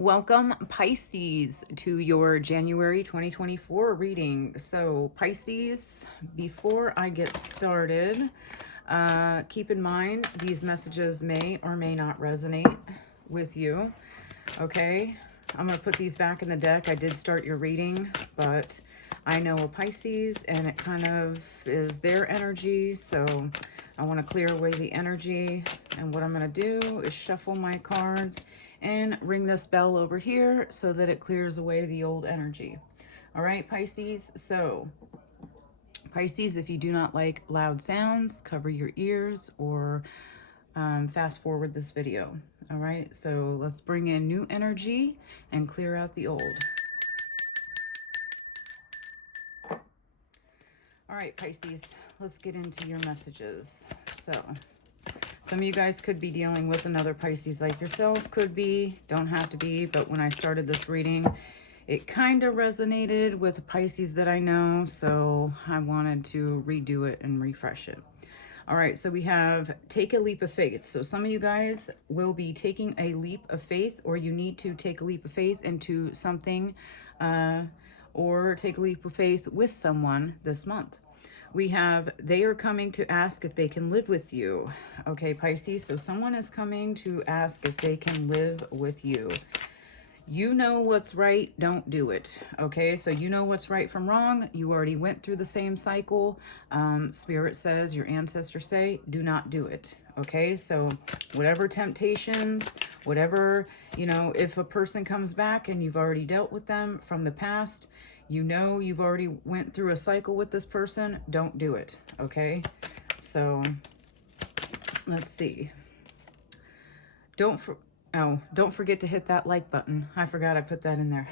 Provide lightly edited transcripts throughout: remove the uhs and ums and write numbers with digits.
Welcome, Pisces, to your January 2024 reading. So, Pisces, before I get started, keep in mind these messages may or may not resonate with you. Okay, I'm going to put these back in the deck. I did start your reading, but I know a Pisces and it kind of is their energy. So, I want to clear away the energy. And what I'm going to do is shuffle my cards and ring this bell over here so that it clears away the old energy. All right, Pisces. So, Pisces, if you do not like loud sounds, cover your ears or fast forward this video. All right, so let's bring in new energy and clear out the old. All right, Pisces, let's get into your messages. So, some of you guys could be dealing with another Pisces like yourself. Could be, don't have to be, but when I started this reading, it kind of resonated with the Pisces that I know, so I wanted to redo it and refresh it. All right, so we have take a leap of faith. So some of you guys will be taking a leap of faith, or you need to take a leap of faith into something, or take a leap of faith with someone this month. We have, they are coming to ask if they can live with you. Okay, Pisces, so someone is coming to ask if they can live with you. You know what's right, don't do it. Okay, so you know what's right from wrong. You already went through the same cycle. Spirit says, your ancestors say, do not do it. Okay, so whatever temptations, whatever, you know, if a person comes back and you've already dealt with them from the past, you know you've already went through a cycle with this person, don't do it. Okay, so let's see. Don't forget to hit that like button. I forgot I put that in there.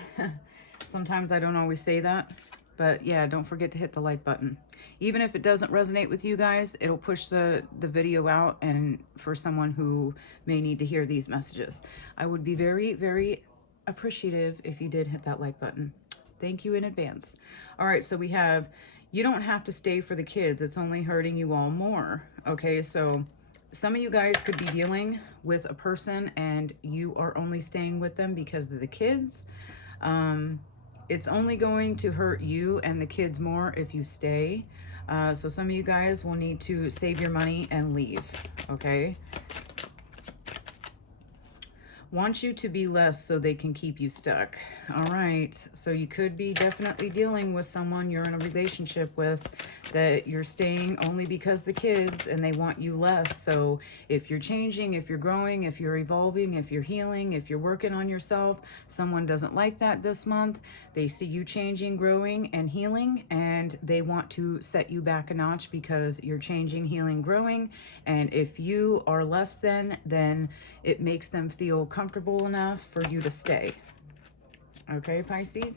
Sometimes I don't always say that, but yeah, don't forget to hit the like button. Even if it doesn't resonate with you guys, it'll push the video out and for someone who may need to hear these messages. I would be very, very appreciative if you did hit that like button. Thank you in advance. All right, so we have, you don't have to stay for the kids. It's only hurting you all more. Okay, so some of you guys could be dealing with a person and you are only staying with them because of the kids. It's only going to hurt you and the kids more if you stay. So some of you guys will need to save your money and leave, okay? Want you to be less so they can keep you stuck. All right, so you could be definitely dealing with someone you're in a relationship with that you're staying only because the kids and they want you less. So if you're changing, if you're growing, if you're evolving, if you're healing, if you're working on yourself, someone doesn't like that this month. They see you changing, growing, and healing, and they want to set you back a notch because you're changing, healing, growing. And if you are less than, then it makes them feel comfortable enough for you to stay. Okay, Pisces?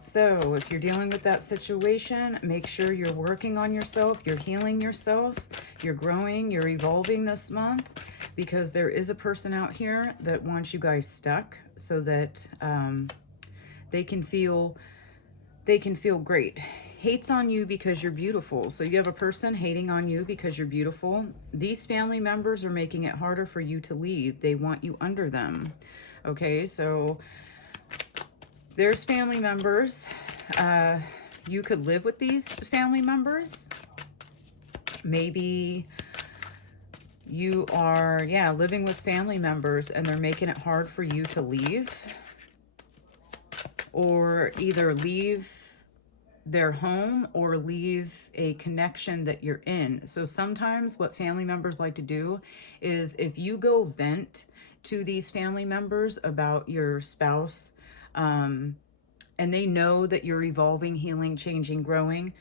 So if you're dealing with that situation, make sure you're working on yourself, you're healing yourself, you're growing, you're evolving this month, because there is a person out here that wants you guys stuck so that they can feel great. Hates on you because you're beautiful. So you have a person hating on you because you're beautiful. These family members are making it harder for you to leave. They want you under them. Okay, so there's family members. You could live with these family members. Maybe you are, living with family members and they're making it hard for you to leave. Or either leave their home or leave a connection that you're in. So sometimes what family members like to do is if you go vent to these family members about your spouse, and they know that you're evolving, healing, changing, growing,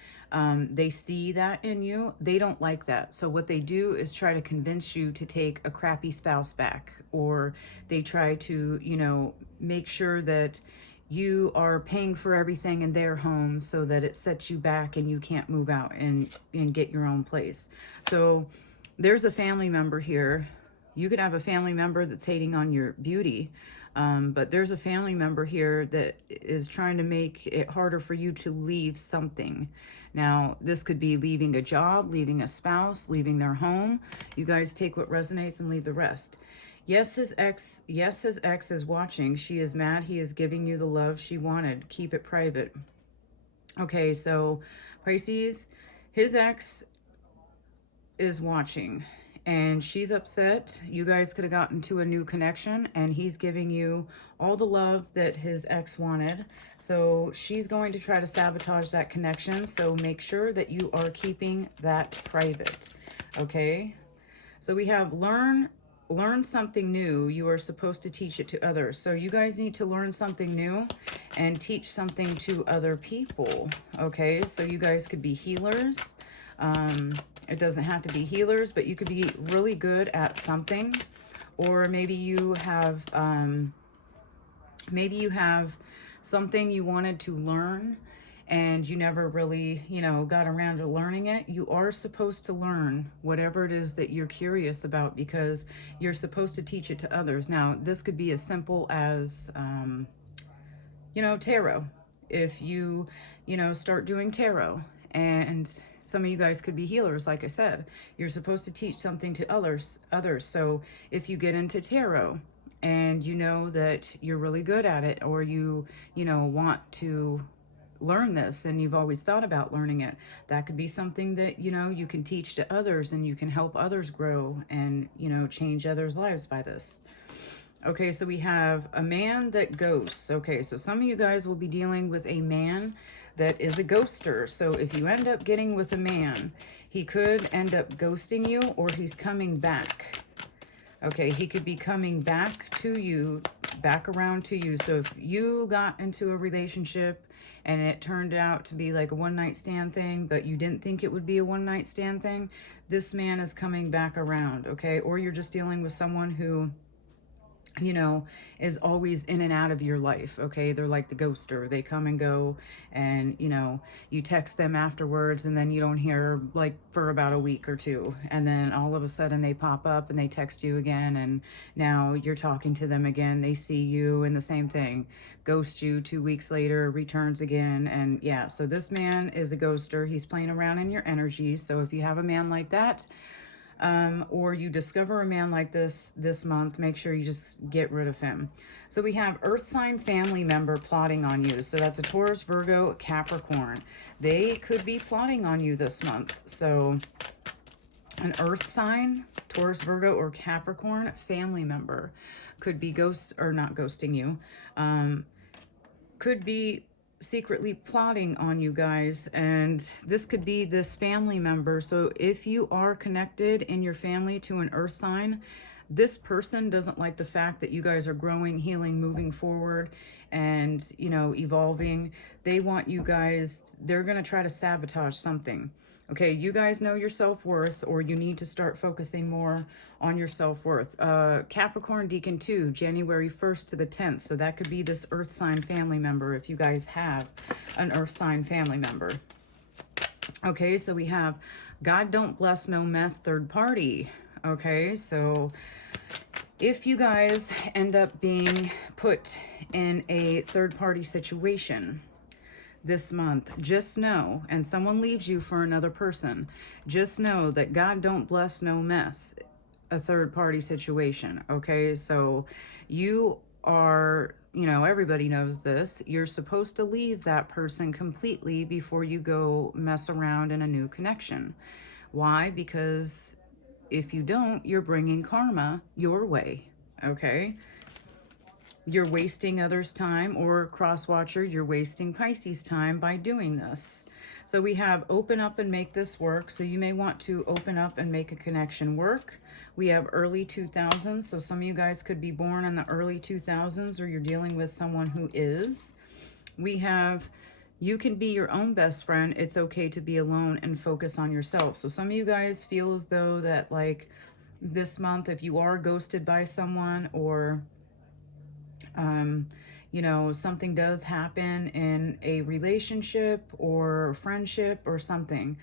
they see that in you, they don't like that. So what they do is try to convince you to take a crappy spouse back, or they try to, you know, make sure that you are paying for everything in their home so that it sets you back and you can't move out and get your own place. So there's a family member here. You could have a family member that's hating on your beauty, but there's a family member here that is trying to make it harder for you to leave something. Now, this could be leaving a job, leaving a spouse, leaving their home. You guys take what resonates and leave the rest. His ex is watching. She is mad. He is giving you the love she wanted. Keep it private. Okay, so Pisces, his ex is watching and she's upset. You guys could have gotten to a new connection and he's giving you all the love that his ex wanted. So she's going to try to sabotage that connection. So make sure that you are keeping that private. Okay. So we have learn something new. You are supposed to teach it to others. So you guys need to learn something new and teach something to other people. Okay. So you guys could be healers. It doesn't have to be healers, but you could be really good at something. Or maybe you have something you wanted to learn and you never really, got around to learning it. You are supposed to learn whatever it is that you're curious about because you're supposed to teach it to others. Now, this could be as simple as, tarot. If you, start doing tarot, and some of you guys could be healers, like I said, you're supposed to teach something to others. So if you get into tarot and you know that you're really good at it, or you want to learn this and you've always thought about learning it, that could be something that you can teach to others and you can help others grow and change others' lives by this. Okay, so we have a man that ghosts. Okay, so some of you guys will be dealing with a man that is a ghoster. So if you end up getting with a man, he could end up ghosting you or he's coming back. Okay, he could be coming back to you, back around to you. So if you got into a relationship and it turned out to be like a one-night stand thing, but you didn't think it would be a one-night stand thing, this man is coming back around, okay? Or you're just dealing with someone who is always in and out of your life, okay? They're like the ghoster. They come and go, and, you text them afterwards, and then you don't hear, like, for about a week or two. And then all of a sudden they pop up, and they text you again, and now you're talking to them again. They see you, and the same thing. Ghost you 2 weeks later, returns again, and yeah. So this man is a ghoster. He's playing around in your energy. So if you have a man like that, or you discover a man like this month, make sure you just get rid of him. So we have earth sign family member plotting on you. So that's a Taurus, Virgo, Capricorn. They could be plotting on you this month. So an earth sign, Taurus, Virgo, or Capricorn family member could be ghosts, or not ghosting you, could be secretly plotting on you guys, and this could be this family member. So if you are connected in your family to an earth sign, this person doesn't like the fact that you guys are growing, healing, moving forward, and evolving. They want you guys, they're going to try to sabotage something. Okay, you guys know your self-worth, or you need to start focusing more on your self-worth. Capricorn Deacon 2, January 1st to the 10th. So that could be this earth sign family member if you guys have an earth sign family member. Okay, so we have God don't bless no mess, third party. Okay, so if you guys end up being put in a third party situation this month, just know, and someone leaves you for another person, just know that God don't bless no mess, a third party situation. Okay, so you are, everybody knows this, you're supposed to leave that person completely before you go mess around in a new connection. Why? Because if you don't, you're bringing karma your way. Okay, you're wasting others' time, or cross-watcher, you're wasting Pisces time by doing this. So we have open up and make this work. So you may want to open up and make a connection work. We have early 2000s. So some of you guys could be born in the early 2000s, or you're dealing with someone who is. We have, you can be your own best friend. It's okay to be alone and focus on yourself. So some of you guys feel as though that, like, this month, if you are ghosted by someone, or something does happen in a relationship or friendship or something,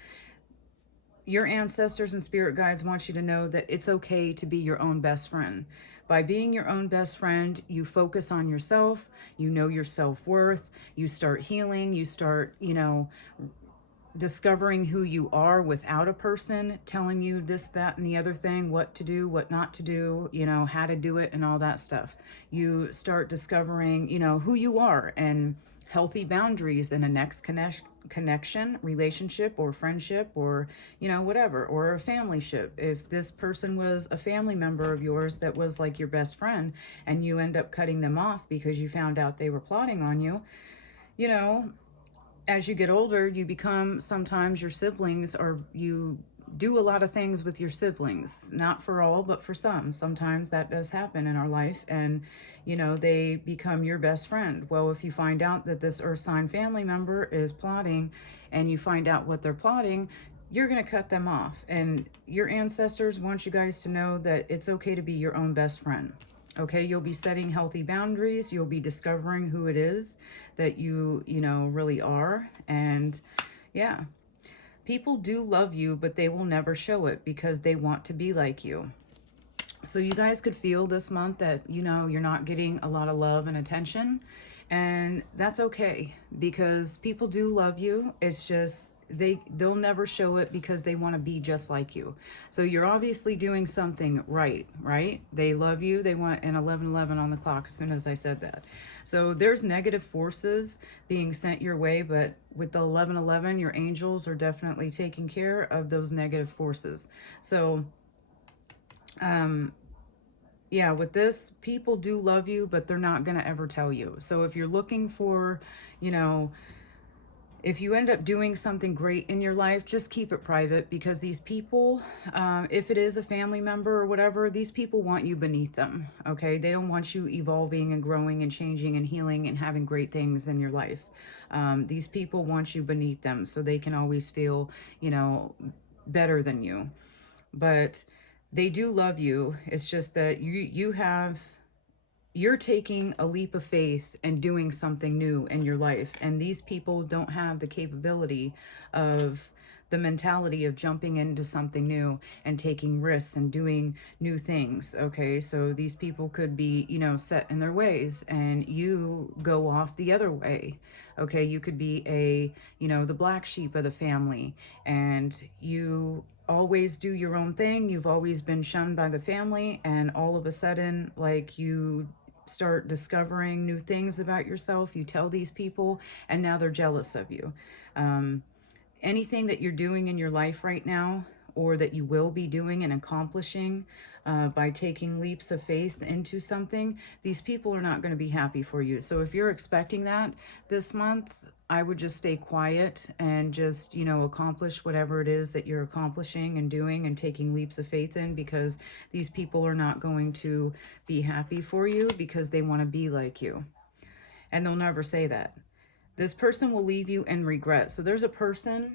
your ancestors and spirit guides want you to know that it's okay to be your own best friend. By being your own best friend, you focus on yourself, you know your self-worth, you start healing, you start, discovering who you are without a person telling you this, that, and the other thing, what to do, what not to do, you know, how to do it and all that stuff. You start discovering, you know, who you are and healthy boundaries in a next connection, relationship, or friendship, or, you know, whatever, or a family ship. If this person was a family member of yours that was like your best friend and you end up cutting them off because you found out they were plotting on you, you know, as you get older, you become, sometimes your siblings, or you do a lot of things with your siblings, not for all, but for some. Sometimes that does happen in our life, and you know, they become your best friend. Well, if you find out that this earth sign family member is plotting and you find out what they're plotting, you're going to cut them off. And your ancestors want you guys to know that it's okay to be your own best friend. Okay, you'll be setting healthy boundaries. You'll be discovering who it is that you know, really are. And yeah, people do love you, but they will never show it because they want to be like you. So you guys could feel this month that, you know, you're not getting a lot of love and attention. And that's okay, because people do love you. It's just they'll never show it because they want to be just like you. So you're obviously doing something right? They love you. They want an 11:11 on the clock as soon as I said that. So there's negative forces being sent your way, but with the 11:11, your angels are definitely taking care of those negative forces. So yeah, with this, people do love you, but they're not going to ever tell you. So if you're looking for, you know, if you end up doing something great in your life, just keep it private, because these people, if it is a family member or whatever, these people want you beneath them, okay? They don't want you evolving and growing and changing and healing and having great things in your life. These people want you beneath them so they can always feel, you know, better than you. But they do love you. It's just that you're taking a leap of faith and doing something new in your life. And these people don't have the capability of the mentality of jumping into something new and taking risks and doing new things. Okay, so these people could be, you know, set in their ways and you go off the other way. Okay, you could be a, you know, the black sheep of the family, and you always do your own thing. You've always been shunned by the family, and all of a sudden, like, you start discovering new things about yourself. You tell these people, and now they're jealous of you. Anything that you're doing in your life right now, or that you will be doing and accomplishing by taking leaps of faith into something, these people are not going to be happy for you. So if you're expecting that this month, I would just stay quiet and just, you know, accomplish whatever it is that you're accomplishing and doing and taking leaps of faith in, because these people are not going to be happy for you because they want to be like you. And they'll never say that. This person will leave you in regret. So there's a person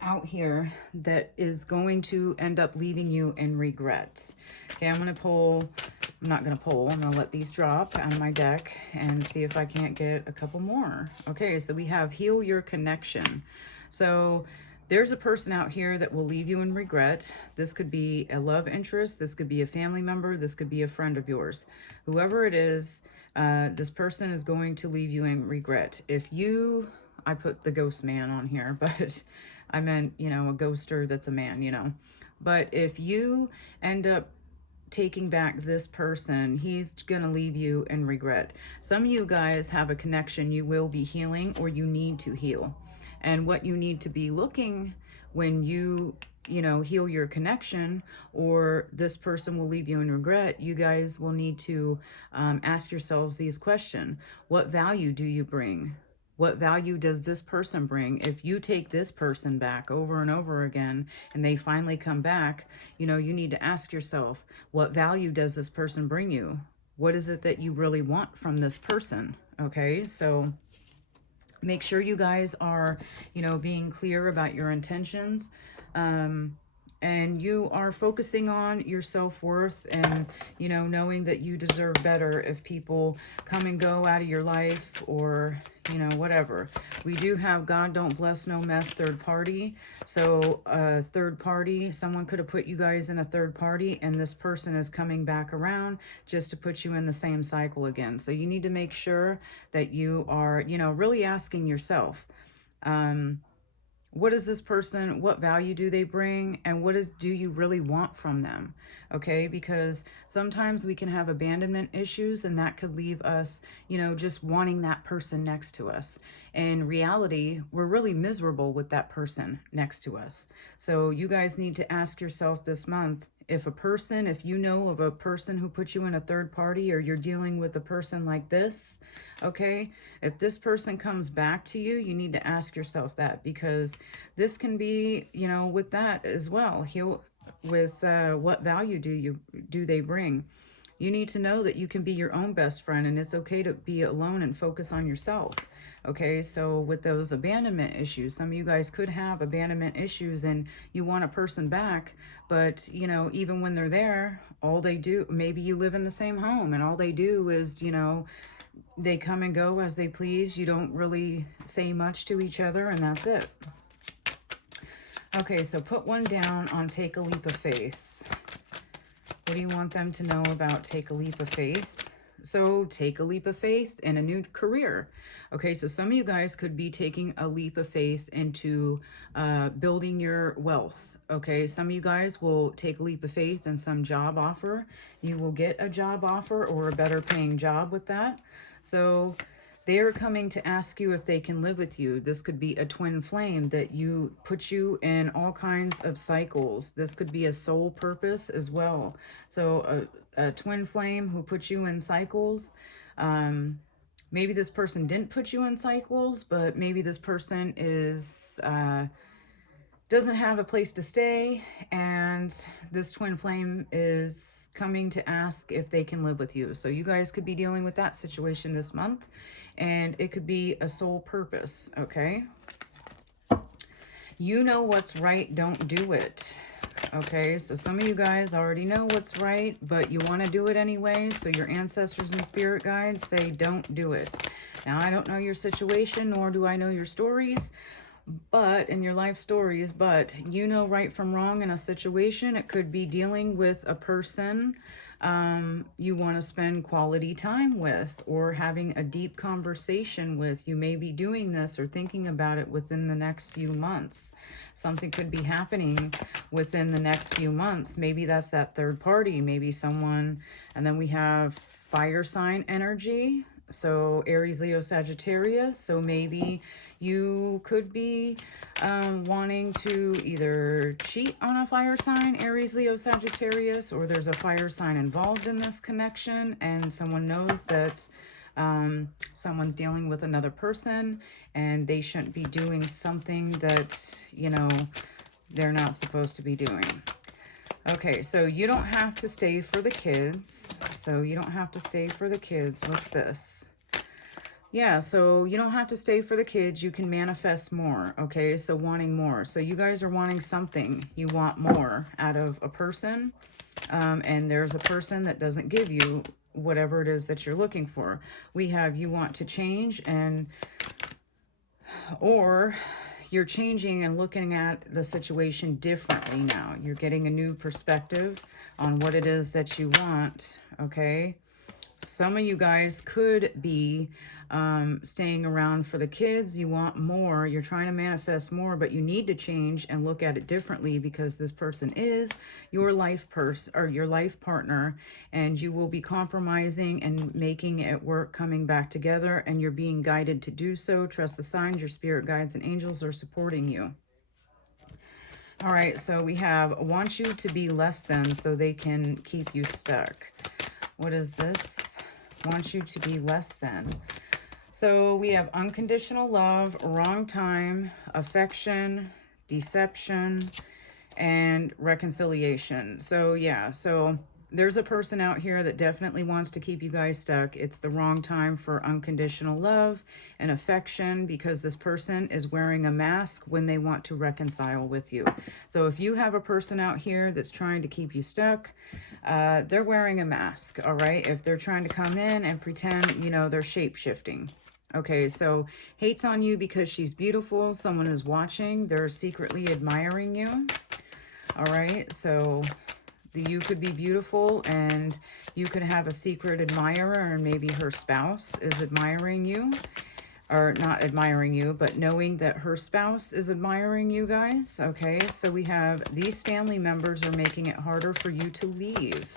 out here that is going to end up leaving you in regret. Okay, I'm not going to pull. I'm going to let these drop out of my deck and see if I can't get a couple more. Okay, so we have heal your connection. So there's a person out here that will leave you in regret. This could be a love interest. This could be a family member. This could be a friend of yours. Whoever it is, this person is going to leave you in regret. I put the ghost man on here, but I meant, you know, a ghoster that's a man, you know. But if you end up taking back this person, he's gonna leave you in regret. Some of you guys have a connection you will be healing, or you need to heal. And what you need to be looking when you know, heal your connection, or this person will leave you in regret, you guys will need to ask yourselves these questions. What value do you bring? What value does this person bring? If you take this person back over and over again and they finally come back, you know, you need to ask yourself, what value does this person bring you? What is it that you really want from this person? Okay, so make sure you guys are, you know, being clear about your intentions. And you are focusing on your self-worth and, you know, knowing that you deserve better if people come and go out of your life, or, you know, whatever. We do have God don't bless no mess third party. So third party, someone could have put you guys in a third party, and this person is coming back around just to put you in the same cycle again. So you need to make sure that you are, you know, really asking yourself, What is this person? What value do they bring? And do you really want from them? Okay, because sometimes we can have abandonment issues, and that could leave us, you know, just wanting that person next to us. In reality, we're really miserable with that person next to us. So you guys need to ask yourself this month, if you know of a person who put you in a third party, or you're dealing with a person like this, okay, if this person comes back to you, you need to ask yourself that, because this can be, you know, with that as well. What value do they bring? You need to know that you can be your own best friend, and it's okay to be alone and focus on yourself. Okay, so with those abandonment issues, some of you guys could have abandonment issues and you want a person back, but you know, even when they're there, all they do, maybe you live in the same home and all they do is, you know, they come and go as they please. You don't really say much to each other, and that's it. Okay, so put one down on Take a Leap of Faith. What do you want them to know about Take a Leap of Faith? So take a leap of faith in a new career. Okay, so some of you guys could be taking a leap of faith into building your wealth. Okay, some of you guys will take a leap of faith in some job offer. You will get a job offer or a better paying job with that. So they are coming to ask you if they can live with you. This could be a twin flame that you put you in all kinds of cycles. This could be a soul purpose as well. So a twin flame who puts you in cycles. Maybe this person didn't put you in cycles, but maybe this person is doesn't have a place to stay, and this twin flame is coming to ask if they can live with you. So you guys could be dealing with that situation this month, and it could be a soul purpose. Okay, you know what's right, don't do it. Okay, so some of you guys already know what's right, but you want to do it anyway. So your ancestors and spirit guides say don't do it. Now, I don't know your situation, nor do I know your stories, but in your life stories, but you know right from wrong in a situation. It could be dealing with a person you want to spend quality time with, or having a deep conversation with. You may be doing this or thinking about it within the next few months. Something could be happening within the next few months. Maybe that's that third party, maybe someone. And then we have fire sign energy. So Aries, Leo, Sagittarius. So maybe you could be wanting to either cheat on a fire sign, Aries, Leo, Sagittarius, or there's a fire sign involved in this connection, and someone knows that someone's dealing with another person and they shouldn't be doing something that, you know, they're not supposed to be doing. Okay, so you don't have to stay for the kids. So you don't have to stay for the kids. What's this? Yeah, so you don't have to stay for the kids. You can manifest more, okay? So wanting more. So you guys are wanting something. You want more out of a person, and there's a person that doesn't give you whatever it is that you're looking for. We have you want to change, and or you're changing and looking at the situation differently now. You're getting a new perspective on what it is that you want, okay? Some of you guys could be staying around for the kids. You want more. You're trying to manifest more, but you need to change and look at it differently, because this person is your life or your life partner, and you will be compromising and making it work, coming back together, and you're being guided to do so. Trust the signs. Your spirit guides and angels are supporting you. All right, so we have want you to be less than so they can keep you stuck. What is this? Want you to be less than. So we have unconditional love, wrong time, affection, deception, and reconciliation. So yeah, so there's a person out here that definitely wants to keep you guys stuck. It's the wrong time for unconditional love and affection, because this person is wearing a mask when they want to reconcile with you. So if you have a person out here that's trying to keep you stuck, they're wearing a mask, all right? If they're trying to come in and pretend, you know, they're shape-shifting. Okay, so hates on you because she's beautiful. Someone is watching. They're secretly admiring you. All right, so you could be beautiful and you could have a secret admirer, and maybe her spouse is admiring you. or not admiring you, but knowing that her spouse is admiring you guys. Okay, so we have these family members are making it harder for you to leave.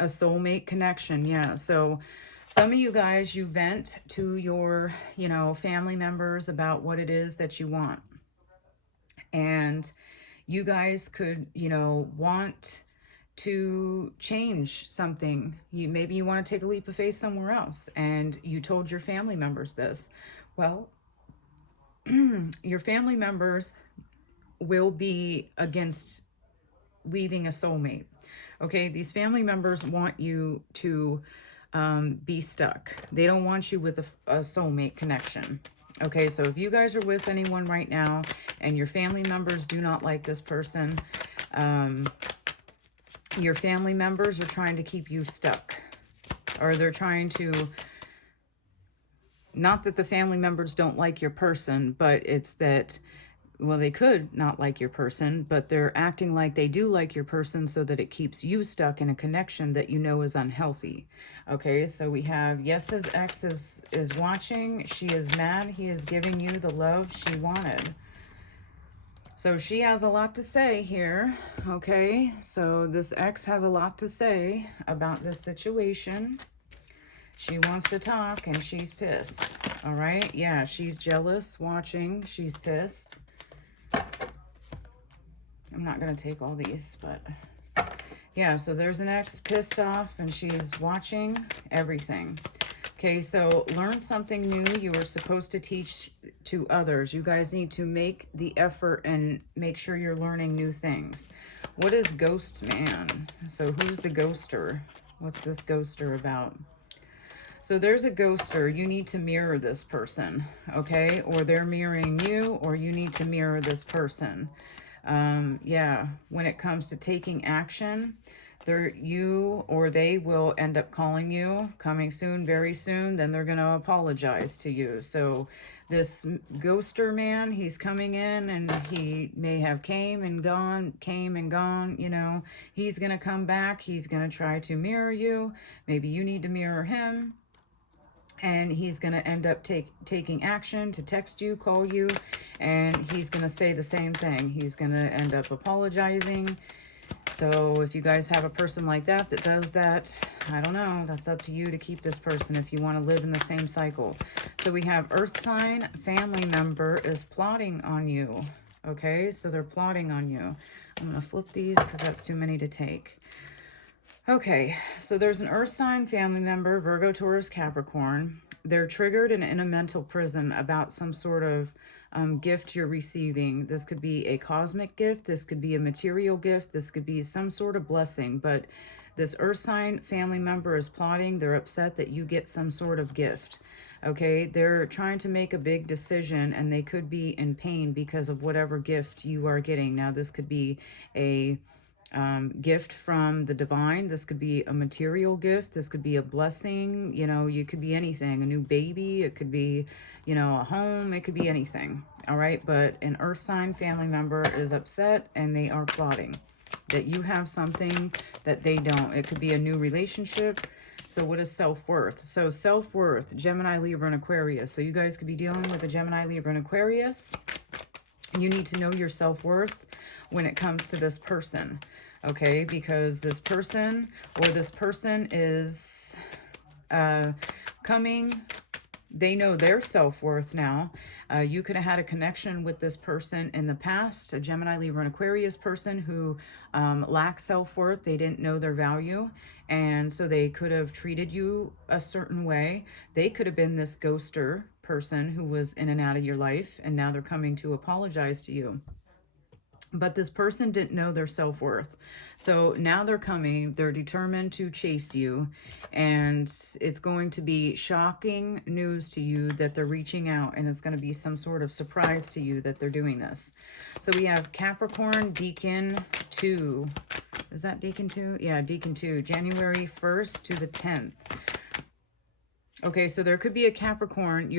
A soulmate connection, yeah. So some of you guys, you vent to your, you know, family members about what it is that you want. And you guys could, you know, want to change something. Maybe you want to take a leap of faith somewhere else, and you told your family members this. Well, your family members will be against leaving a soulmate. Okay, these family members want you to be stuck. They don't want you with a soulmate connection. Okay, so if you guys are with anyone right now and your family members do not like this person, your family members are trying to keep you stuck. Or they're trying to, not that the family members don't like your person, but it's that, well, they could not like your person, but they're acting like they do like your person so that it keeps you stuck in a connection that you know is unhealthy. Okay, so we have, yes, his ex is watching. She is mad. He is giving you the love she wanted. So she has a lot to say here. Okay, so this ex has a lot to say about this situation. She wants to talk and she's pissed. All right, yeah, she's jealous, watching. She's pissed. I'm not going to take all these, but yeah, so there's an ex pissed off and she's watching everything. Okay, so learn something new you were supposed to teach to others. You guys need to make the effort and make sure you're learning new things. What is Ghost Man? So who's the ghoster? What's this ghoster about? So there's a ghoster. You need to mirror this person, okay? Or they're mirroring you, or you need to mirror this person. Yeah, when it comes to taking action, you or they will end up calling you, coming soon, very soon, then they're going to apologize to you. So this ghoster man, he's coming in and he may have came and gone, you know. He's going to come back. He's going to try to mirror you. Maybe you need to mirror him. And he's going to end up taking action to text you, call you, and he's going to say the same thing. He's going to end up apologizing. So if you guys have a person like that that does that, I don't know. That's up to you to keep this person if you want to live in the same cycle. So we have Earth sign, family member is plotting on you. Okay, so they're plotting on you. I'm going to flip these because that's too many to take. Okay, so there's an Earth sign family member, Virgo, Taurus, Capricorn. They're triggered and in a mental prison about some sort of gift you're receiving. This could be a cosmic gift. This could be a material gift. This could be some sort of blessing. But this Earth sign family member is plotting. They're upset that you get some sort of gift. Okay, they're trying to make a big decision and they could be in pain because of whatever gift you are getting. Now, this could be a gift from the divine. This could be a material gift. This could be a blessing. You know, you could be anything. A new baby. It could be, you know, a home. It could be anything. All right. But an Earth sign family member is upset and they are plotting that you have something that they don't. It could be a new relationship. So what is self-worth? So self-worth, Gemini, Libra, and Aquarius. So you guys could be dealing with a Gemini, Libra, and Aquarius. You need to know your self-worth when it comes to this person. Okay, because this person is coming, they know their self-worth now. You could have had a connection with this person in the past, a Gemini, Libra, and Aquarius person who lacked self-worth. They didn't know their value, and so they could have treated you a certain way. They could have been this ghoster person who was in and out of your life, and now they're coming to apologize to you. But this person didn't know their self-worth. So now they're coming. They're determined to chase you. And it's going to be shocking news to you that they're reaching out. And it's going to be some sort of surprise to you that they're doing this. So we have Capricorn, Deacon 2. Is that Deacon 2? Yeah, Deacon 2. January 1st to the 10th. Okay, so there could be a Capricorn.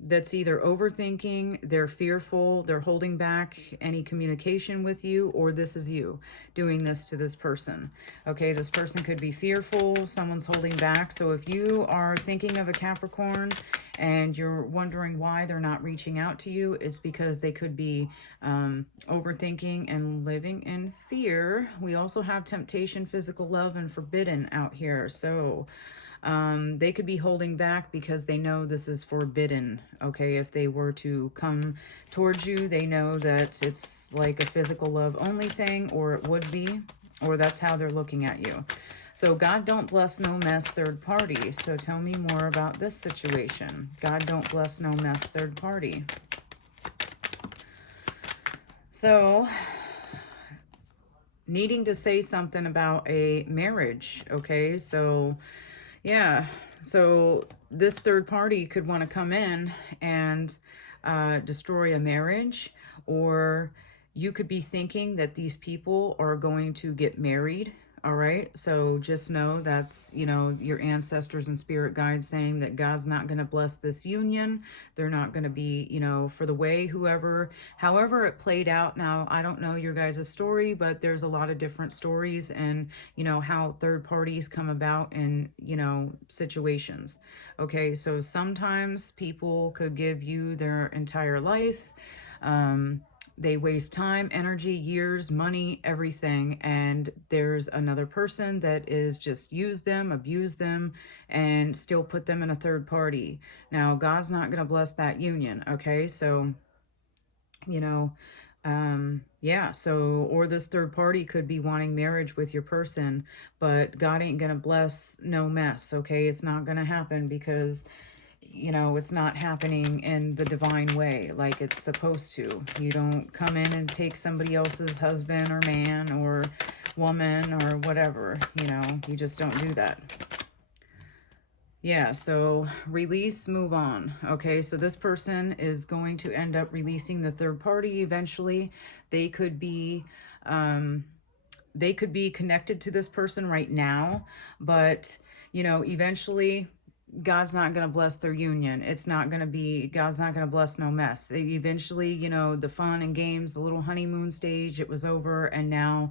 that's either overthinking, they're fearful, they're holding back any communication with you, or this is you doing this to this person. Okay, this person could be fearful, someone's holding back. So if you are thinking of a Capricorn and you're wondering why they're not reaching out to you, it's because they could be overthinking and living in fear. We also have temptation, physical love, and forbidden out here. So they could be holding back because they know this is forbidden. Okay, if they were to come towards you, they know that it's like a physical love only thing, or it would be, or that's how they're looking at you. So God don't bless no mess third party. So tell me more about this situation. God don't bless no mess third party. So needing to say something about a marriage. Okay, so yeah, so this third party could want to come in and destroy a marriage, or you could be thinking that these people are going to get married. All right, so just know that's, you know, your ancestors and spirit guides saying that God's not going to bless this union. They're not going to be, you know, for the way however it played out. Now, I don't know your guys' story, but there's a lot of different stories and, you know, how third parties come about in, you know, situations. Okay, so sometimes people could give you their entire life. They waste time, energy, years, money, everything, and there's another person that is just use them, abuse them, and still put them in a third party. Now, God's not going to bless that union, okay? So, you know, yeah, so, or this third party could be wanting marriage with your person, but God ain't going to bless no mess, okay? It's not going to happen because you know, it's not happening in the divine way like it's supposed to. You don't come in and take somebody else's husband or man or woman or whatever, you know, you just don't do that. Yeah, so release, move on. Okay, so this person is going to end up releasing the third party eventually. They could be connected to this person right now, but you know, eventually God's not going to bless their union. It's not going to be, God's not going to bless no mess. Eventually, you know, the fun and games, the little honeymoon stage, it was over. And now,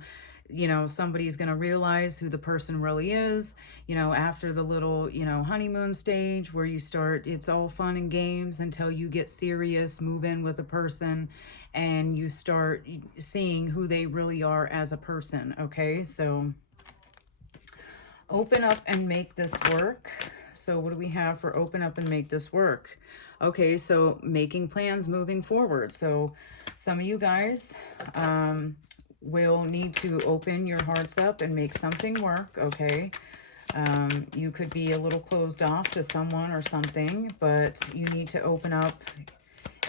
you know, somebody's going to realize who the person really is, you know, after the little, you know, honeymoon stage where you start, it's all fun and games until you get serious, move in with a person, and you start seeing who they really are as a person. Okay, so open up and make this work. So what do we have for open up and make this work? Okay, so making plans moving forward. So some of you guys will need to open your hearts up and make something work, okay? You could be a little closed off to someone or something, but you need to open up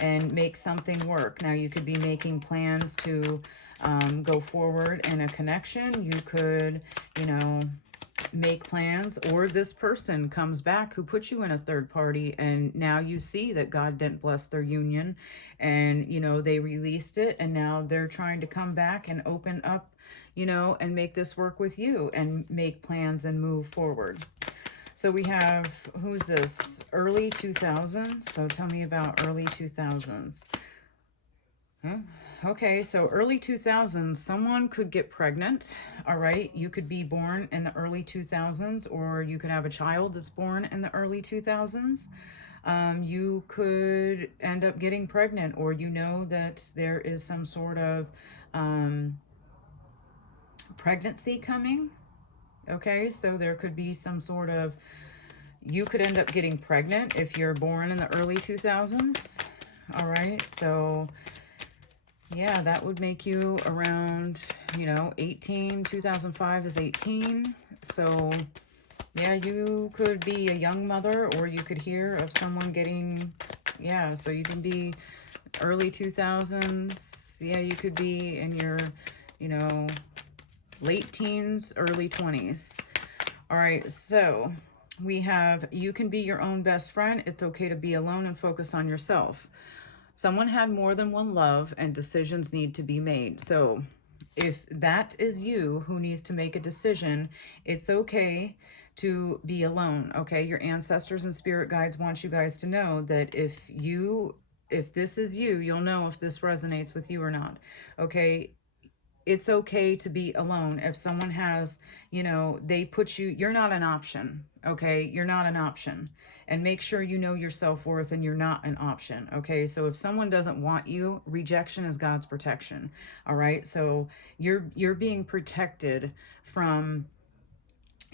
and make something work. Now, you could be making plans to go forward in a connection. You could, you know, make plans, or this person comes back who put you in a third party, and now you see that God didn't bless their union, and you know they released it, and now they're trying to come back and open up, you know, and make this work with you and make plans and move forward. So we have, who's this? Early 2000s. So tell me about early 2000s. Huh? Okay, so early 2000s, someone could get pregnant, all right? You could be born in the early 2000s, or you could have a child that's born in the early 2000s. You could end up getting pregnant, or you know that there is some sort of pregnancy coming, okay? So there could be some sort of, you could end up getting pregnant if you're born in the early 2000s, all right? So yeah, that would make you around, you know, 18. 2005 is 18. So, yeah, you could be a young mother, or you could hear of someone getting, yeah, so you can be early 2000s. Yeah, you could be in your, you know, late teens, early 20s. All right, so we have, you can be your own best friend. It's okay to be alone and focus on yourself. Someone had more than one love, and decisions need to be made. So if that is you who needs to make a decision, it's okay to be alone. Okay, your ancestors and spirit guides want you guys to know that if this is you, you'll know if this resonates with you or not. Okay, it's okay to be alone. If someone has, they put you, you're not an option. Okay, you're not an option. And make sure you know your self-worth, and you're not an option. Okay, so if someone doesn't want you, rejection is God's protection. All right, so you're being protected from,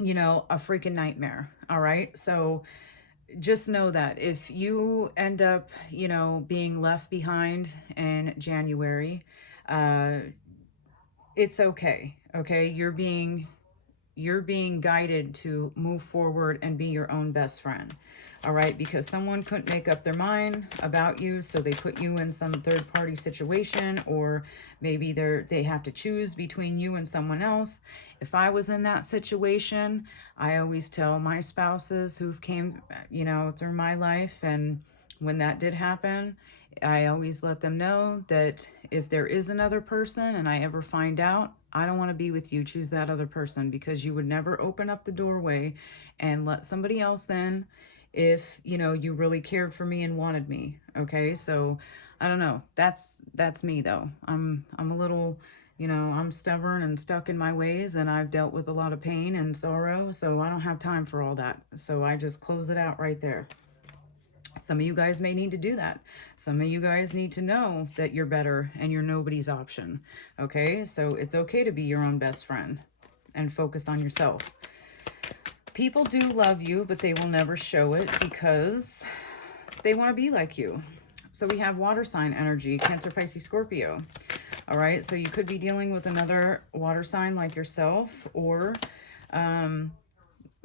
a freaking nightmare. All right, so just know that if you end up, being left behind in January, uh it's okay. Okay, you're being guided to move forward and be your own best friend. All right, because someone couldn't make up their mind about you, so they put you in some third party situation, or maybe they have to choose between you and someone else. If I was in that situation, I always tell my spouses who've came, through my life, and when that did happen, I always let them know that if there is another person and I ever find out, I don't want to be with you, choose that other person, because you would never open up the doorway and let somebody else in if, you really cared for me and wanted me. Okay? So, I don't know. That's me though. I'm a little, I'm stubborn and stuck in my ways, and I've dealt with a lot of pain and sorrow, so I don't have time for all that. So I just close it out right there. Some of you guys may need to do that. Some of you guys need to know that you're better and you're nobody's option. Okay? So it's okay to be your own best friend and focus on yourself. People do love you, but they will never show it because they want to be like you. So we have water sign energy, Cancer, Pisces, Scorpio. All right? So you could be dealing with another water sign like yourself, or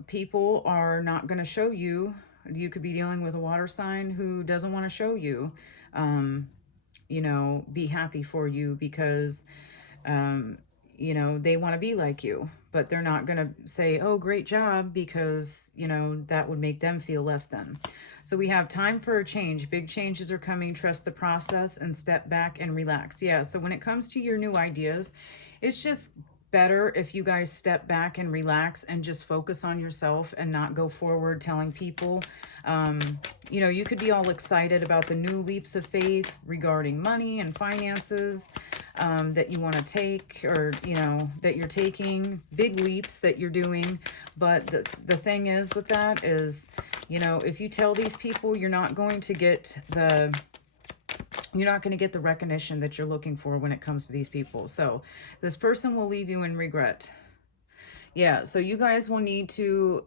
people are not going to show you. You could be dealing with a water sign who doesn't want to show you, be happy for you, because, they want to be like you, but they're not going to say, oh, great job, because, that would make them feel less than. So we have time for a change. Big changes are coming. Trust the process and step back and relax. Yeah. So when it comes to your new ideas, it's just better if you guys step back and relax and just focus on yourself and not go forward telling people. You could be all excited about the new leaps of faith regarding money and finances that you want to take, or that you're taking, big leaps that you're doing. But the thing is with that is, if you tell these people, you're not going to get the recognition that you're looking for when it comes to these people. So this person will leave you in regret. Yeah, so you guys will need to,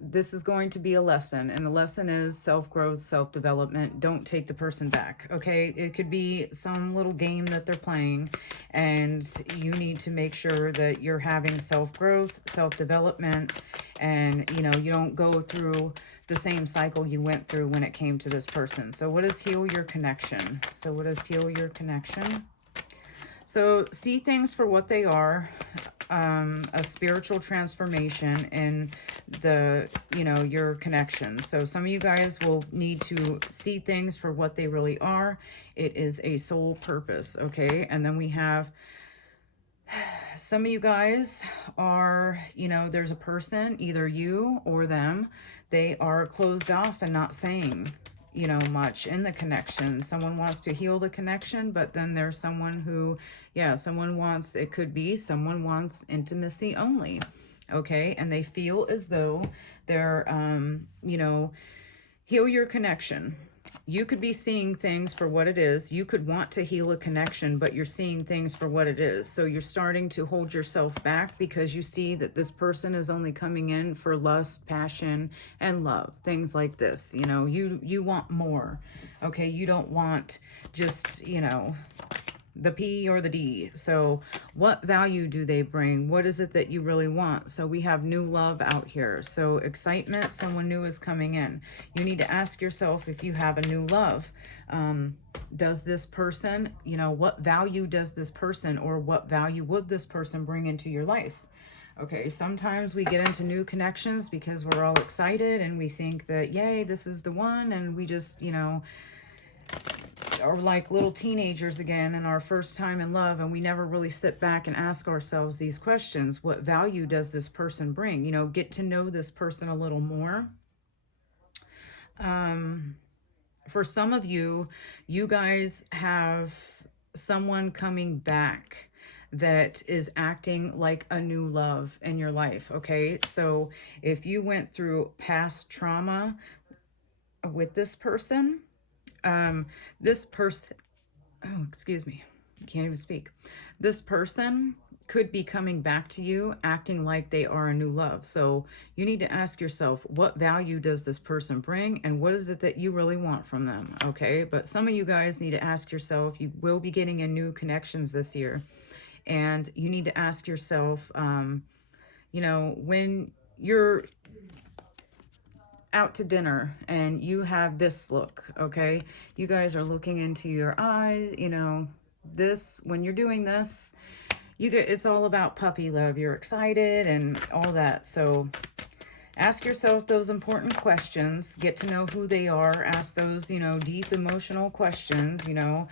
this is going to be a lesson, and the lesson is self-growth, self-development. Don't take the person back, okay? It could be some little game that they're playing, and you need to make sure that you're having self-growth, self-development, and, you don't go through the same cycle you went through when it came to this person. So what does heal your connection? So see things for what they are. A spiritual transformation in your connections. So some of you guys will need to see things for what they really are. It is a soul purpose, okay? And then we have some of you guys are, there's a person, either you or them, they are closed off and not saying, much in the connection. Someone wants to heal the connection, but then there's someone who, someone wants intimacy only. Okay. And they feel as though they're, heal your connection. You could be seeing things for what it is. You could want to heal a connection, but you're seeing things for what it is. So you're starting to hold yourself back because you see that this person is only coming in for lust, passion, and love. Things like this. You want more. Okay, you don't want just, the P or the D. So what value do they bring? What is it that you really want? So we have new love out here. So excitement, someone new is coming in. You need to ask yourself if you have a new love. Does this person, what value does this person, or what value would this person bring into your life? Okay, sometimes we get into new connections because we're all excited and we think that, yay, this is the one, and we just, are like little teenagers again in our first time in love, and we never really sit back and ask ourselves these questions. What value does this person bring? You know, get to know this person a little more. For some of you, you guys have someone coming back that is acting like a new love in your life, okay? So if you went through past trauma with this person, this person, oh, excuse me, I can't even speak. This person could be coming back to you acting like they are a new love. So you need to ask yourself, what value does this person bring, and what is it that you really want from them? Okay, but some of you guys need to ask yourself, you will be getting in new connections this year, and you need to ask yourself, you know, when you're out to dinner and you have this look, okay, you guys are looking into your eyes, you know, this, when you're doing this, you get, it's all about puppy love. You're excited and all that. So ask yourself those important questions, get to know who they are, ask those, you know, deep emotional questions, you know,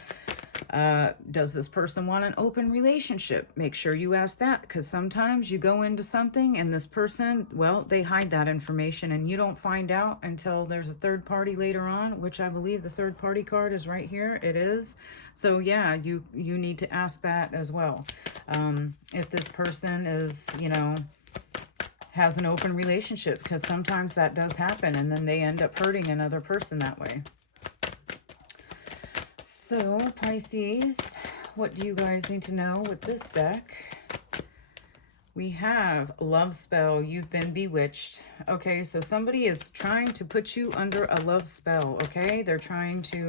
does this person want an open relationship? Make sure you ask that, because sometimes you go into something and this person, well, they hide that information and you don't find out until there's a third party later on, which I believe the third party card is right here. It is. So yeah, you need to ask that as well. If this person is, you know, has an open relationship, because sometimes that does happen and then they end up hurting another person that way. So, Pisces, what do you guys need to know with this deck? We have love spell. You've been bewitched. Okay, so somebody is trying to put you under a love spell, okay? They're trying to,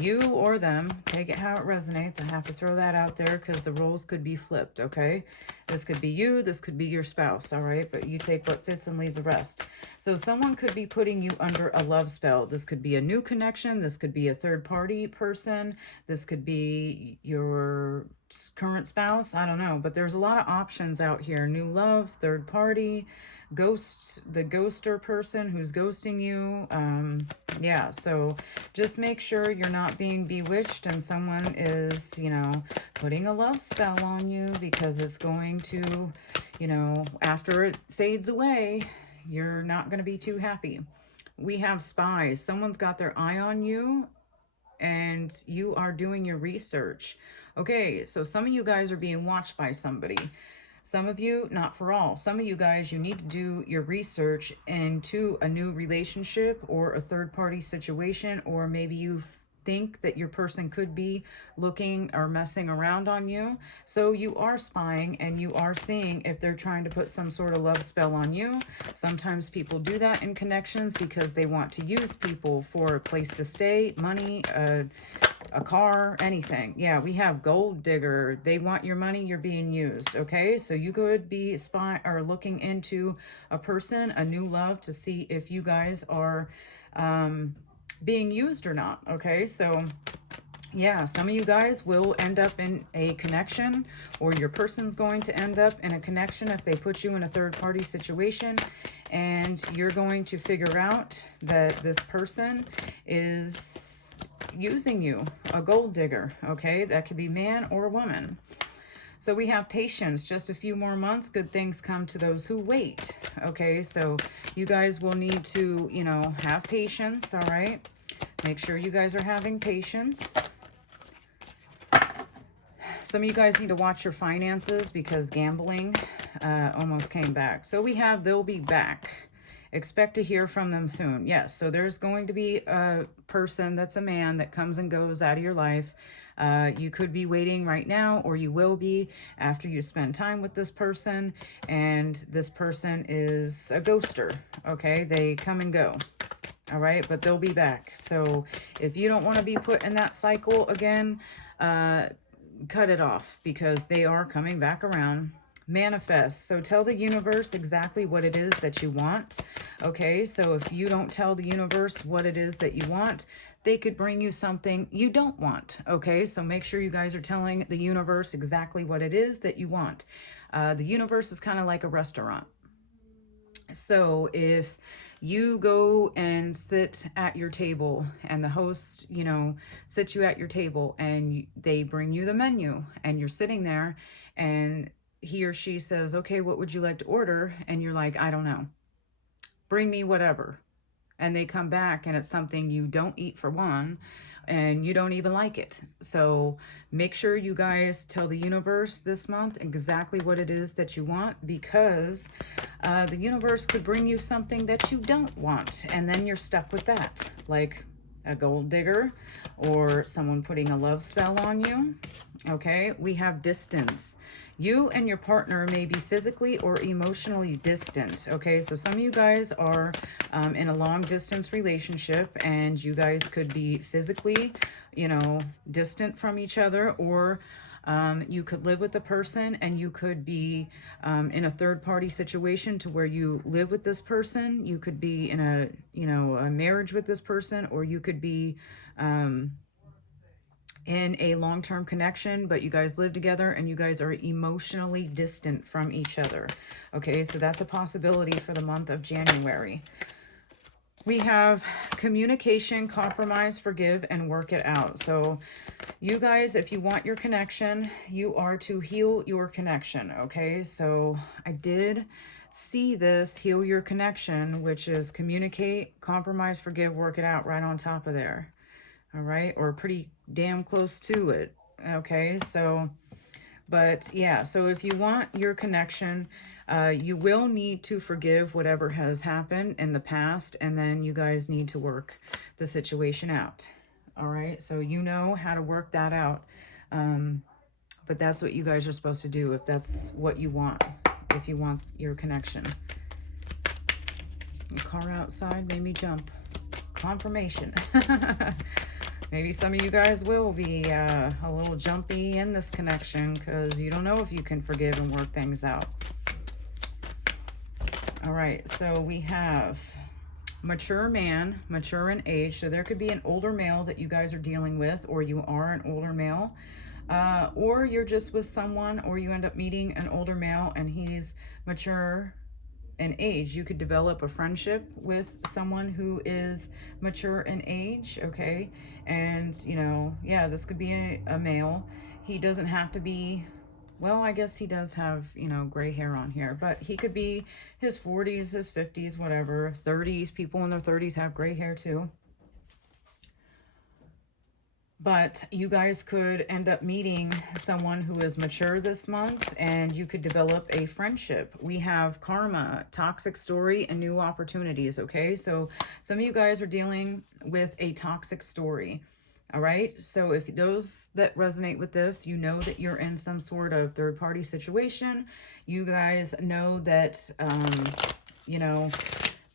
you or them, take it how it resonates. I have to throw that out there because the roles could be flipped, okay? This could be you, this could be your spouse, all right? But you take what fits and leave the rest. So someone could be putting you under a love spell. This could be a new connection. This could be a third party person. This could be your current spouse. I don't know, but there's a lot of options out here. New love, third party, ghost, the ghoster person who's ghosting you. Yeah, so just make sure you're not being bewitched and someone is, you know, putting a love spell on you, because it's going to, you know, after it fades away, you're not going to be too happy. We have spies. Someone's got their eye on you and you are doing your research. Okay, so some of you guys are being watched by somebody. Some of you, not for all, some of you guys, you need to do your research into a new relationship or a third party situation, or maybe you think that your person could be looking or messing around on you. So you are spying and you are seeing if they're trying to put some sort of love spell on you. Sometimes people do that in connections because they want to use people for a place to stay, money, a car, anything. Yeah, we have gold digger. They want your money, you're being used. Okay, so you could be spy or looking into a person, a new love, to see if you guys are being used or not. Okay, so yeah, some of you guys will end up in a connection, or your person's going to end up in a connection if they put you in a third party situation, and you're going to figure out that this person is using you, a gold digger. Okay, that could be man or woman. So we have patience, just a few more months, good things come to those who wait. Okay, so you guys will need to, you know, have patience, all right? Make sure you guys are having patience. Some of you guys need to watch your finances, because gambling almost came back. So we have, they'll be back. Expect to hear from them soon. Yes, so there's going to be a person that's a man that comes and goes out of your life. You could be waiting right now, or you will be after you spend time with this person, and this person is a ghoster, okay? They come and go, all right? But they'll be back. So if you don't want to be put in that cycle again, cut it off, because they are coming back around. Manifest. So tell the universe exactly what it is that you want. Okay, so if you don't tell the universe what it is that you want, they could bring you something you don't want. Okay, so make sure you guys are telling the universe exactly what it is that you want. The universe is kind of like a restaurant. So if you go and sit at your table and the host, you know, sits you at your table and they bring you the menu and you're sitting there and he or she says, okay, what would you like to order? And you're like, I don't know. Bring me whatever. And they come back and it's something you don't eat for one and you don't even like it. So make sure you guys tell the universe this month exactly what it is that you want, because the universe could bring you something that you don't want and then you're stuck with that, like a gold digger or someone putting a love spell on you. Okay, we have distance. You and your partner may be physically or emotionally distant. Okay, so some of you guys are in a long distance relationship and you guys could be physically, you know, distant from each other, or you could live with the person and you could be in a third party situation to where you live with this person. You could be in a, you know, a marriage with this person, or you could be in a long-term connection, but you guys live together and you guys are emotionally distant from each other. Okay, so that's a possibility for the month of January. We have communication, compromise, forgive, and work it out. So you guys, if you want your connection, you are to heal your connection. Okay, so I did see this heal your connection, which is communicate, compromise, forgive, work it out, right on top of there. All right, or pretty damn close to it. Okay, so, but yeah, so if you want your connection, you will need to forgive whatever has happened in the past, and then you guys need to work the situation out. All right, so you know how to work that out, but that's what you guys are supposed to do if that's what you want, if you want your connection. The car outside made me jump. Confirmation. Maybe some of you guys will be a little jumpy in this connection because you don't know if you can forgive and work things out. All right, so we have mature man, mature in age. So there could be an older male that you guys are dealing with, or you are an older male, or you're just with someone, or you end up meeting an older male and he's mature in age. You could develop a friendship with someone who is mature in age. Okay, and you know, yeah, this could be a male. He doesn't have to be, well, I guess he does have, you know, gray hair on here, but he could be his 40s, his 50s, whatever, 30s. People in their 30s have gray hair too. But you guys could end up meeting someone who is mature this month and you could develop a friendship. We have karma, toxic story, and new opportunities. Okay, so some of you guys are dealing with a toxic story. All right, so if those that resonate with this, you know that you're in some sort of third-party situation. You guys know that, you know,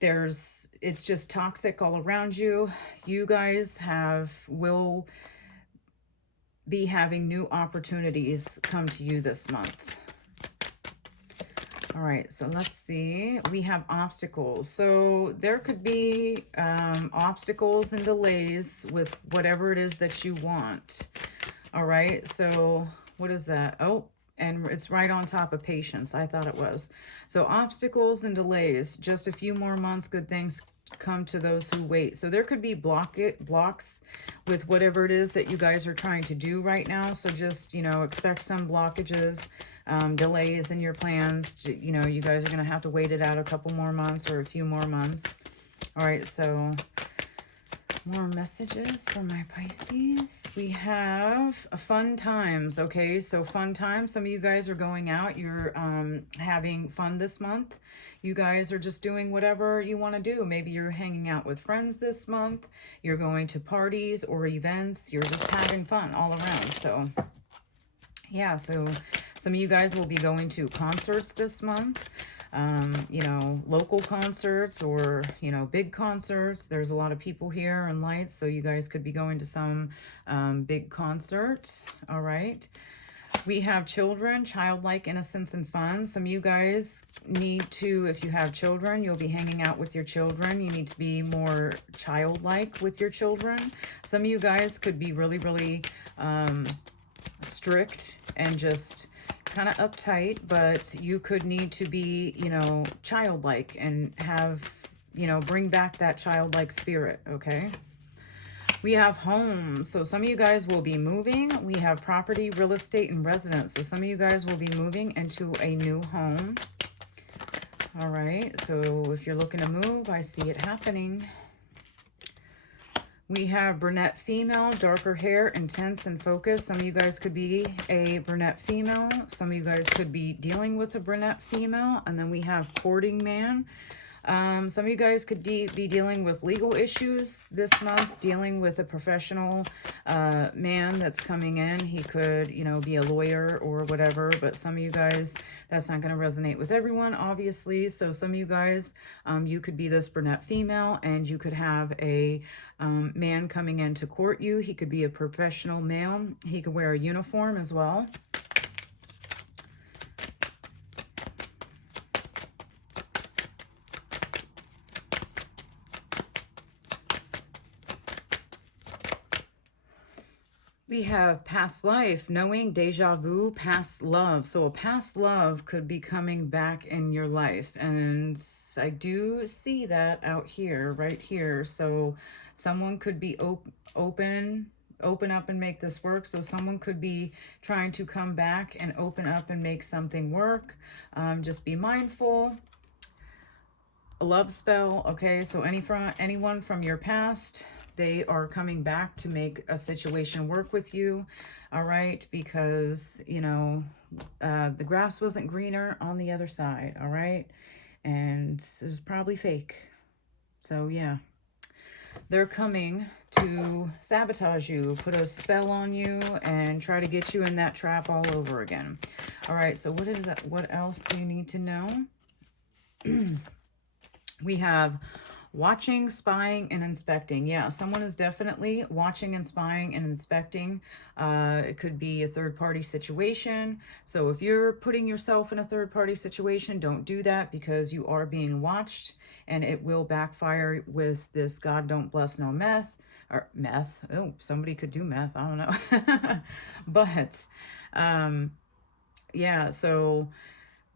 it's just toxic all around you. You guys will be having new opportunities come to you this month. All right, so let's see. We have obstacles. So there could be obstacles and delays with whatever it is that you want. All right, so what is that? Oh, and it's right on top of patience. I thought it was. So obstacles and delays, just a few more months, good things come to those who wait. So there could be blocks with whatever it is that you guys are trying to do right now. So just, you know, expect some blockages, delays in your plans. You know, you guys are going to have to wait it out a couple more months or a few more months. All right, so more messages for my Pisces. We have fun times. Okay, so fun times. Some of you guys are going out. You're having fun this month. You guys are just doing whatever you want to do. Maybe you're hanging out with friends this month. You're going to parties or events. You're just having fun all around. So yeah, so some of you guys will be going to concerts this month. You know, local concerts or, you know, big concerts. There's a lot of people here and lights, so you guys could be going to some big concert. All right. We have children, childlike innocence and fun. Some of you guys need to, if you have children, you'll be hanging out with your children. You need to be more childlike with your children. Some of you guys could be really, really strict and just kind of uptight, but you could need to be, you know, childlike and have, you know, bring back that childlike spirit, okay? We have homes. So some of you guys will be moving. We have property, real estate, and residence. So some of you guys will be moving into a new home. All right. So if you're looking to move, I see it happening. We have brunette female, darker hair, intense and focused. Some of you guys could be a brunette female. Some of you guys could be dealing with a brunette female. And then we have courting man. Some of you guys could be dealing with legal issues this month, dealing with a professional man that's coming in. He could, you know, be a lawyer or whatever, but some of you guys, that's not going to resonate with everyone, obviously. So some of you guys, you could be this brunette female, and you could have a man coming in to court you. He could be a professional male. He could wear a uniform as well. We have past life, knowing, deja vu, past love. So a past love could be coming back in your life. And I do see that out here, right here. So someone could be open up and make this work. So someone could be trying to come back and open up and make something work. Just be mindful. A love spell, okay? So anyone from your past, they are coming back to make a situation work with you, all right? Because, you know, the grass wasn't greener on the other side, all right? And it was probably fake. So, yeah. They're coming to sabotage you, put a spell on you, and try to get you in that trap all over again. All right, so what is that? What else do you need to know? We have watching, spying, and inspecting. Yeah, someone is definitely watching and spying and inspecting. It could be a third-party situation. So if you're putting yourself in a third-party situation, don't do that, because you are being watched, and it will backfire with this God don't bless no meth. Or meth. Oh, somebody could do meth. I don't know. But, yeah, so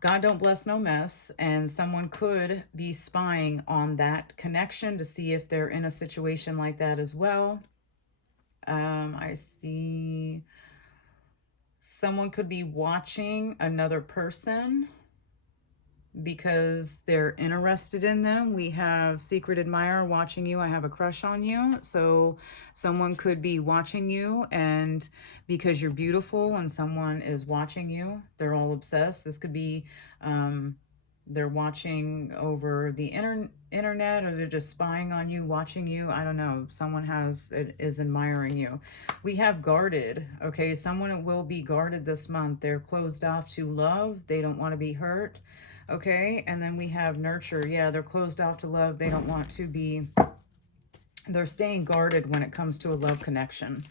God don't bless no mess, and someone could be spying on that connection to see if they're in a situation like that as well. I see someone could be watching another person because they're interested in them. We have secret admirer watching you. I have a crush on you. So someone could be watching you, and because you're beautiful and someone is watching you, they're all obsessed. This could be they're watching over the internet, or they're just spying on you, watching you. I don't know. Someone is admiring you. We have guarded. Okay, someone will be guarded this month. They're closed off to love. They don't want to be hurt. Okay, and then we have nurture. Yeah, they're closed off to love. They don't want to be, they're staying guarded when it comes to a love connection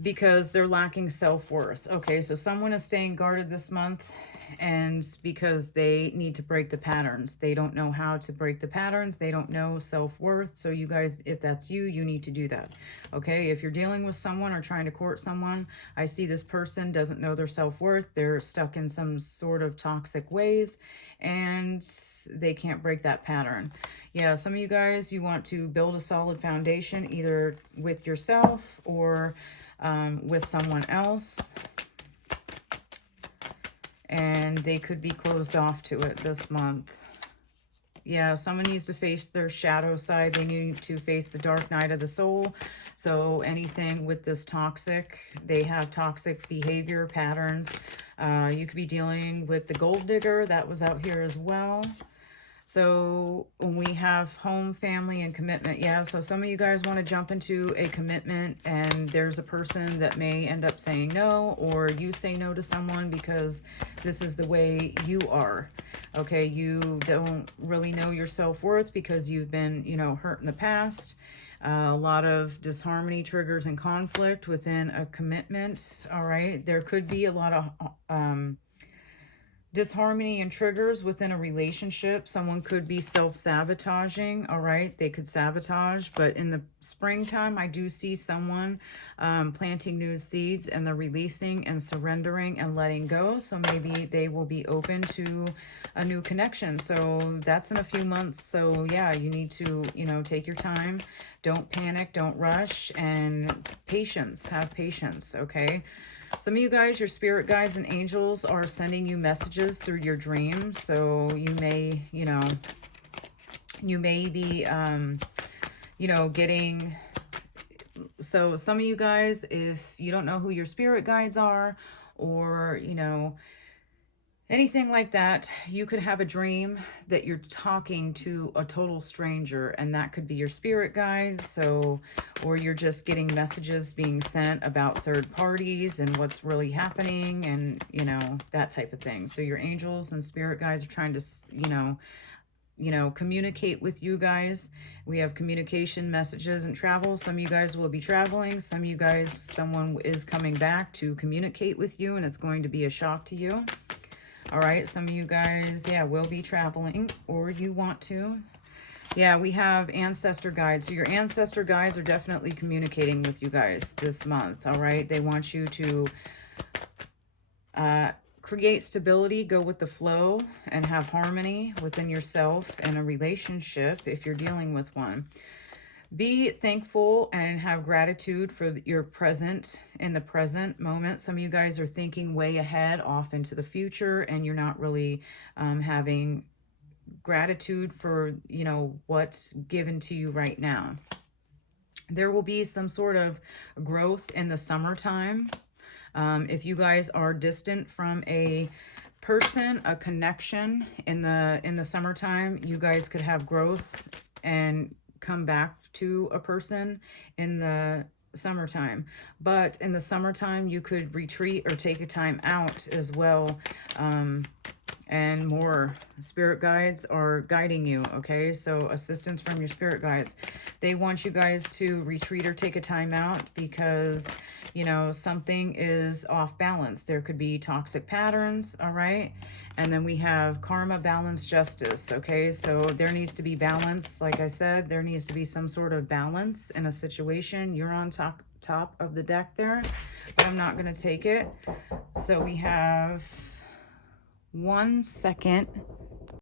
because they're lacking self-worth. Okay, so someone is staying guarded this month, and because they need to break the patterns. They don't know how to break the patterns. They don't know self-worth. So you guys, if that's you, you need to do that. Okay, if you're dealing with someone or trying to court someone, I see this person doesn't know their self-worth. They're stuck in some sort of toxic ways, and they can't break that pattern. Yeah, some of you guys, you want to build a solid foundation, either with yourself or with someone else. And they could be closed off to it this month. Yeah, someone needs to face their shadow side. They need to face the dark night of the soul. So anything with this toxic, they have toxic behavior patterns. You could be dealing with the gold digger. That was out here as well. So when we have home, family, and commitment, yeah, so some of you guys want to jump into a commitment, and there's a person that may end up saying no, or you say no to someone because this is the way you are. Okay, you don't really know your self-worth because you've been, you know, hurt in the past. A lot of disharmony, triggers, and conflict within a commitment. All right, there could be a lot of disharmony and triggers within a relationship. Someone could be self-sabotaging, all right? They could sabotage, but in the springtime, I do see someone planting new seeds, and they're releasing and surrendering and letting go. So maybe they will be open to a new connection. So that's in a few months. So yeah, you need to, you know, take your time. Don't panic, don't rush, and patience, have patience, okay? Some of you guys, your spirit guides and angels are sending you messages through your dreams. So you may, you may be, you know, getting, so some of you guys, if you don't know who your spirit guides are, or, you know, anything like that, you could have a dream that you're talking to a total stranger, and that could be your spirit guides. So, or you're just getting messages being sent about third parties and what's really happening, and, you know, that type of thing. So your angels and spirit guides are trying to, you know, communicate with you guys. We have communication, messages, and travel. Some of you guys will be traveling. Some of you guys, someone is coming back to communicate with you, and it's going to be a shock to you. All right, some of you guys, yeah, will be traveling, or you want to. Yeah, we have ancestor guides. So your ancestor guides are definitely communicating with you guys this month, all right? They want you to create stability, go with the flow, and have harmony within yourself and a relationship if you're dealing with one. Be thankful and have gratitude for your present, in the present moment. Some of you guys are thinking way ahead off into the future, and you're not really having gratitude for, you know, what's given to you right now. There will be some sort of growth in the summertime. If you guys are distant from a person, a connection in the summertime, you guys could have growth and come back to a person in the summertime. But in the summertime, you could retreat or take a time out as well. And more spirit guides are guiding you, okay? So assistance from your spirit guides. They want you guys to retreat or take a time out because, you know, something is off balance. There could be toxic patterns, all right? And then we have karma, balance, justice, okay? So there needs to be balance. Like I said, there needs to be some sort of balance in a situation. You're on top of the deck there, but I'm not going to take it. So we have 1 second.